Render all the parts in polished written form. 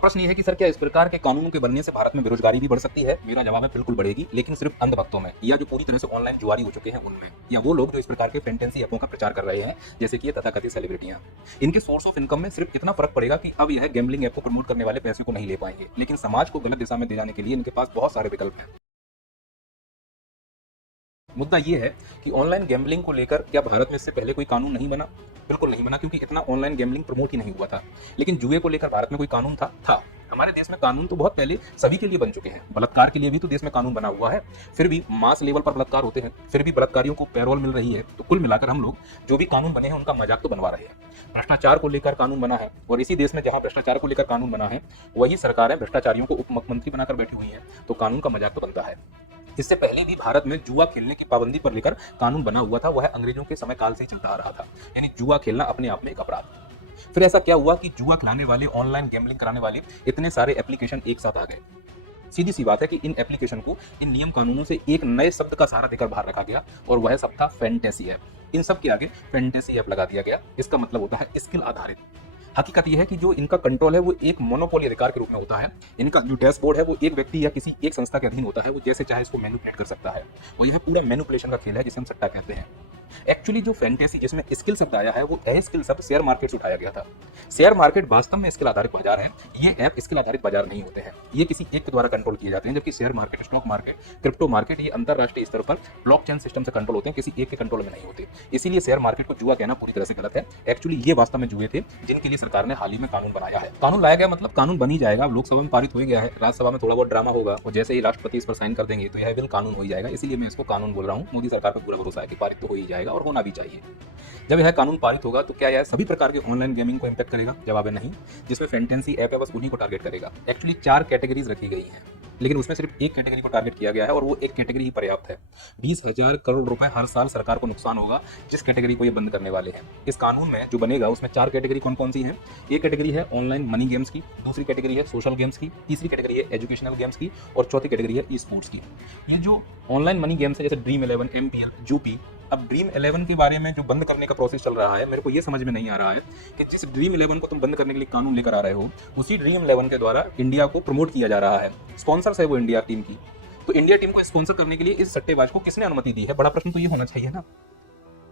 अब प्रश्न ये है कि सर क्या इस प्रकार के कानूनों के बनने से भारत में बेरोजगारी भी बढ़ सकती है? मेरा जवाब है बिल्कुल बढ़ेगी, लेकिन सिर्फ अंधभक्तों में या जो पूरी तरह से ऑनलाइन जुआरी हो चुके हैं उनमें, या वो लोग जो इस प्रकार के फैंटेसी ऐपों का प्रचार कर रहे हैं जैसे कि ये तथाकथित सेलिब्रिटियां। इनके सोर्स ऑफ इनकम में सिर्फ इतना फर्क पड़ेगा कि अब यह गैम्बलिंग ऐप को प्रमोट करने वाले पैसे को नहीं ले पाएंगे, लेकिन समाज को गलत दिशा में ले जाने के लिए इनके पास बहुत सारे विकल्प हैं। मुद्दा ये है कि ऑनलाइन गैम्बलिंग को लेकर क्या भारत में इससे पहले कोई कानून नहीं बना? बिल्कुल नहीं बना, क्योंकि इतना ऑनलाइन गैम्बलिंग प्रमोट ही नहीं हुआ था। लेकिन जुए को लेकर भारत में कोई कानून था। हमारे देश में कानून तो बहुत पहले सभी के लिए बन चुके हैं। बलात्कार के लिए भी तो देश में कानून बना हुआ है, फिर भी मास लेवल पर बलात्कार होते हैं, फिर भी बलात्कारियों को पैरोल मिल रही है। तो कुल मिलाकर हम लोग जो भी कानून बने हैं उनका मजाक तो बनवा रहे हैं। भ्रष्टाचार को लेकर कानून बना है, और इसी देश में जहां भ्रष्टाचार को लेकर कानून बना है वही सरकारें भ्रष्टाचारियों को उप मुख्यमंत्री बनाकर बैठी हुई है, तो कानून का मजाक तो बनता है। इससे पहले भी भारत में जुआ खेलने की पाबंदी पर लेकर कानून बना हुआ था, वह अंग्रेजों के समय काल से ही चलता आ रहा था, यानी जुआ खेलना अपने आप में एक अपराध। फिर ऐसा क्या हुआ कि जुआ खिलाने वाले, ऑनलाइन गैम्बलिंग कराने वाले इतने सारे एप्लीकेशन एक साथ आ गए। सीधी सी बात है कि इन एप्लीकेशन को इन नियम कानूनों से एक नए शब्द का सहारा देकर बाहर रखा गया, और वह शब्द था फैंटेसी ऐप। इन सब के आगे फैंटेसी ऐप लगा दिया गया। इसका मतलब होता है स्किल आधारित। हकीकत यह है कि जो इनका कंट्रोल है वो एक मोनोपोली अधिकार के रूप में होता है। इनका जो डैशबोर्ड है वो एक व्यक्ति या किसी एक संस्था के अधीन होता है, वो जैसे चाहे इसको मैनिपुलेट कर सकता है, और यह पूरा मैनिपुलेशन का खेल है जिसे हम सट्टा कहते हैं। एक्चुअली जो फैंटेसी जिसमें स्किल शब्द आया है वो स्किल शब्द शेयर मार्केट से उठाया गया था। शेयर मार्केट वास्तव में स्किल आधारित बाजार है, ये ऐप स्किल आधारित बाजार नहीं होते हैं। ये किसी एक के द्वारा कंट्रोल किए जाते हैं, जबकि share market, stock market, crypto market ये अंतरराष्ट्रीय स्तर पर ब्लॉकचेन सिस्टम से कंट्रोल होते हैं, किसी एक के कंट्रोल में नहीं होते। इसीलिए शेयर मार्केट को जुआ कहना पूरी तरह से गलत है। एक्चुअली ये वास्तव में जुए थे जिनके लिए सरकार ने हाल ही में कानून बनाया है। कानून लाया गया मतलब कानून बन ही जाएगा। अब लोकसभा में पारित हो गया है, राज्यसभा में थोड़ा बहुत ड्रामा होगा, और जैसे ही राष्ट्रपति इस पर साइन कर देंगे तो यह बिल कानून हो ही जाएगा। इसीलिए मैं इसको कानून बोल रहा हूँ। मोदी सरकार पर पूरा भरोसा है कि पारित तो हो ही जाएगा, और होना भी चाहिए। जब यह कानून पारित होगा तो क्या यह सभी प्रकार के ऑनलाइन गेमिंग को इम्पैक्ट करेगा? जवाब है नहीं। जिसमें फैंटेसी ऐप है बस उन्हीं को टारगेट करेगा। एक्चुअली 4 कैटेगरीज रखी गई हैं, लेकिन उसमें सिर्फ एक कैटेगरी को टारगेट किया गया है, और वो एक कैटेगरी ही पर्याप्त है। 20,000 करोड़ रुपए हर साल सरकार को नुकसान होगा जिस कैटेगरी को ये बंद करने वाले हैं। इस कानून में जो बनेगा उसमें 4 कैटेगरी कौन कौन सी हैं? एक कैटेगरी है ऑनलाइन मनी गेम्स की, दूसरी कैटेगरी है सोशल गेम्स की, तीसरी कैटेगरी है एजुकेशनल गेम्स की, और चौथी कैटेगरी है ई स्पोर्ट्स की। ये जो ऑनलाइन मनी गेम्स है जैसे ड्रीम 11, MPL, जूपी, अब ड्रीम 11 के बारे में जो बंद करने का प्रोसेस चल रहा है, मेरे को ये समझ में नहीं आ रहा है कि जिस ड्रीम 11 को तुम बंद करने के लिए कानून लेकर आ रहे हो, उसी ड्रीम 11 के द्वारा इंडिया को प्रमोट किया जा रहा है। स्पॉन्सर्स है वो इंडिया टीम की, तो इंडिया टीम को स्पॉन्सर करने के लिए इस सट्टेबाज को किसने अनुमति दी है? बड़ा प्रश्न तो ये होना चाहिए ना।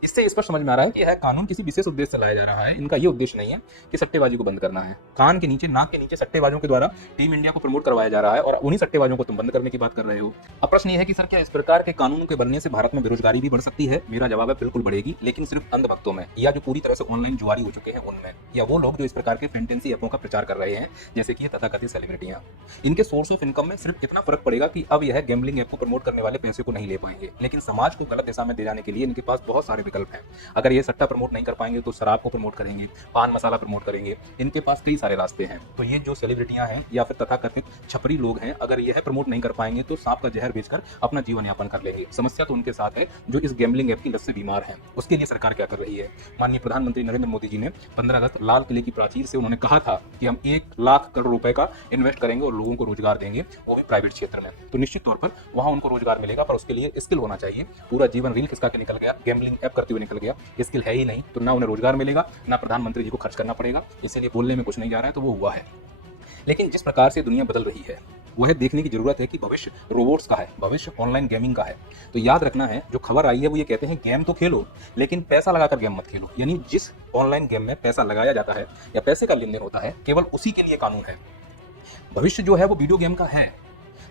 इससे स्पष्ट समझ में आ रहा है कि यह कानून किसी विशेष उद्देश्य से लाया जा रहा है। इनका ये उद्देश्य नहीं है कि सट्टेबाजी को बंद करना है। कान के नीचे, नाक के नीचे सट्टेबाजों के द्वारा टीम इंडिया को प्रमोट करवाया जा रहा है, और उन्हीं सट्टेबाजों को तुम बंद करने की बात कर रहे हो। अब प्रश्न ये है कि सर क्या इस प्रकार के कानूनों के बनने से भारत में बेरोजगारी भी बढ़ सकती है? मेरा जवाब है बिल्कुल बढ़ेगी, लेकिन सिर्फ अंधभक्तों में, या जो पूरी तरह से ऑनलाइन जुआरी हो चुके हैं उनमें, या वो लोग जो इस प्रकार के फैंटेसी ऐपों का प्रचार कर रहे हैं जैसे कि ये तथाकथित सेलिब्रिटियां। इनके सोर्स ऑफ इनकम में सिर्फ इतना फर्क पड़ेगा कि अब यह गैम्बलिंग ऐप को प्रमोट करने वाले पैसे को नहीं ले पाएंगे, लेकिन समाज को गलत दिशा में ले जाने के लिए इनके पास बहुत सारे विकल्प हैं। अगर ये सट्टा प्रमोट नहीं कर पाएंगे तो शराब को प्रमोट करेंगे, पान मसाला प्रमोट करेंगे। इनके पास कई सारे रास्ते हैं। तो ये जो सेलिब्रिटियां हैं या फिर तथाकथित छपरी लोग हैं, अगर यह प्रमोट नहीं कर पाएंगे तो सांप का जहर बेचकर अपना जीवन यापन कर लेंगे। समस्या तो उनके साथ है जो इस गैम्बलिंग ऐप की लत से बीमार हैं। उसके लिए सरकार क्या कर रही है? माननीय प्रधानमंत्री नरेंद्र मोदी जी ने 15 अगस्त लाल किले की प्राचीर से उन्होंने कहा था कि हम 1 लाख करोड़ रुपए का इन्वेस्ट करेंगे और लोगों को रोजगार देंगे, वो भी प्राइवेट क्षेत्र में। तो निश्चित तौर पर वहां उनको रोजगार मिलेगा, पर उसके लिए स्किल होना चाहिए। पूरा जीवन रील खिसका के निकल गया, गैम्बलिंग ऐप करते हुए निकल गया, स्किल है ही नहीं, तो ना उन्हें रोजगार मिलेगा, ना प्रधानमंत्री जी को खर्च करना पड़ेगा। इसीलिए बोलने में कुछ नहीं जा रहा है, तो वो हुआ है। लेकिन जिस प्रकार से दुनिया बदल रही है वह देखने की जरूरत है कि भविष्य रोबोट्स का है, भविष्य ऑनलाइन गेमिंग का है। तो याद रखना है, जो खबर आई है वो ये कहते हैं गेम तो खेलो, लेकिन पैसा लगाकर गेम मत खेलो। यानी जिस ऑनलाइन गेम में पैसा लगाया जाता है या पैसे का लेन देन होता है, केवल उसी के लिए कानून है। भविष्य जो है वो वीडियो गेम का है।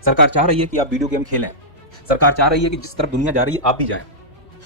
सरकार चाह रही है कि आप वीडियो गेम खेलें। सरकार चाह रही है कि जिस तरफ दुनिया जा रही है आप भी जाएं।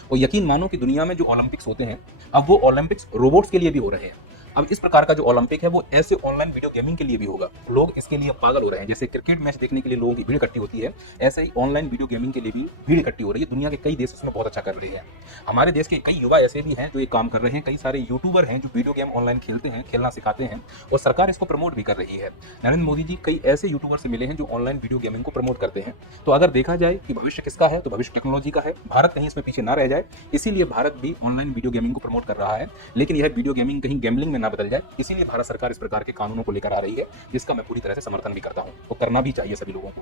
और यकीन मानो कि दुनिया में जो ओलंपिक्स होते हैं, अब वो ओलंपिक्स रोबोट्स के लिए भी हो रहे हैं। अब इस प्रकार का जो ओलंपिक है वो ऐसे ऑनलाइन वीडियो गेमिंग के लिए भी होगा। लोग इसके लिए पागल हो रहे हैं। जैसे क्रिकेट मैच देखने के लिए लोगों की भीड़ इकट्ठी होती है, ऐसे ही ऑनलाइन वीडियो गेमिंग के लिए भी भीड़ इकट्ठी हो रही है। दुनिया के कई देश इसमें बहुत अच्छा कर रहे हैं। हमारे देश के कई युवा ऐसे भी हैं जो ये काम कर रहे हैं। कई सारे यूट्यूबर हैं जो वीडियो गेम ऑनलाइन खेलते हैं, खेलना सिखाते हैं, और सरकार इसको प्रमोट भी कर रही है। नरेंद्र मोदी जी कई ऐसे यूट्यूबर से मिले हैं जो ऑनलाइन वीडियो गेमिंग को प्रमोट करते हैं। तो अगर देखा जाए कि भविष्य किसका है, तो भविष्य टेक्नोलॉजी का है। भारत कहीं इसमें पीछे ना रह जाए, इसीलिए भारत भी ऑनलाइन वीडियो गेमिंग को प्रमोट कर रहा है। लेकिन यह वीडियो गेमिंग कहीं गैम्बलिंग में ना बदल जाए, इसीलिए भारत सरकार इस प्रकार के कानूनों को लेकर आ रही है, जिसका मैं पूरी तरह से समर्थन भी करता हूं। तो करना भी चाहिए सभी लोगों को।